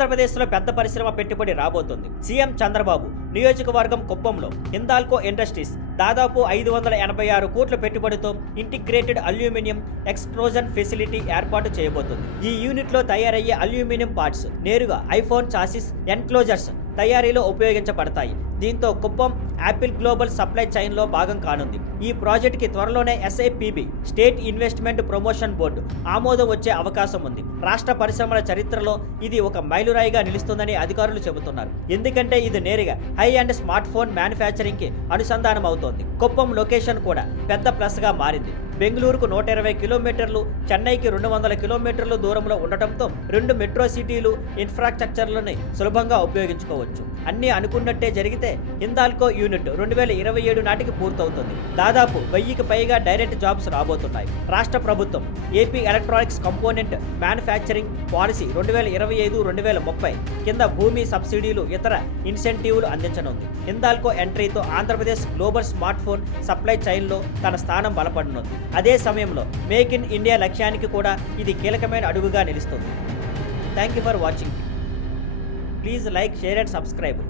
ఆంధ్రప్రదేశ్లో పెద్ద పరిశ్రమ పెట్టుబడి రాబోతుంది. సీఎం చంద్రబాబు నియోజకవర్గం కుప్పంలో హిందాల్కో ఇండస్ట్రీస్ దాదాపు 586 కోట్ల పెట్టుబడితో ఇంటిగ్రేటెడ్ అల్యూమినియం ఎక్స్ట్రూజన్ ఫెసిలిటీ ఏర్పాటు చేయబోతుంది. ఈ యూనిట్లో తయారయ్యే అల్యూమినియం పార్ట్స్ నేరుగా ఐఫోన్ చాసిస్ ఎన్క్లోజర్స్ తయారీలో ఉపయోగించబడతాయి. దీంతో కుప్పం యాపిల్ గ్లోబల్ సప్లై చైన్లో భాగం కానుంది. ఈ ప్రాజెక్టుకి త్వరలోనే SIPB state investment promotion board ఆమోదం వచ్చే అవకాశం ఉంది. రాష్ట్ర పరిశ్రమల చరిత్రలో ఇది ఒక మైలురాయిగా నిలుస్తుందని అధికారులు చెబుతున్నారు. ఎందుకంటే ఇది నేరుగా high and smart phone manufacturing కి అనుసంధానం అవుతోంది. కుప్పం లొకేషన్ కూడా పెద్ద ప్లస్ గా మారింది. బెంగళూరుకు 120 కిలోమీటర్లు, చెన్నైకి 200 కిలోమీటర్లు దూరంలో ఉండటంతో 2 మెట్రో సిటీలు ఇన్ఫ్రాస్ట్రక్చర్లను సులభంగా ఉపయోగించుకోవచ్చు. అన్నీ అనుకున్నట్టే జరిగితే హిందాల్కో యూనిట్ 2027 నాటికి పూర్తవుతుంది. దాదాపు 1000కి పైగా డైరెక్ట్ జాబ్స్ రాబోతున్నాయి. రాష్ట్ర ప్రభుత్వం AP electronics component manufacturing policy 2025-2030 కింద భూమి సబ్సిడీలు, ఇతర ఇన్సెంటివ్లు అందించనుంది. హిందాల్కో ఎంట్రీతో Andhra Pradesh global smart phone supply చైన్లో తన స్థానం బలపడనుంది. అదే సమయంలో మేక్ ఇన్ ఇండియా లక్ష్యానికి కూడా ఇది కీలకమైన అడుగుగా నిలుస్తుంది. Thank you for watching. Please like, share and subscribe.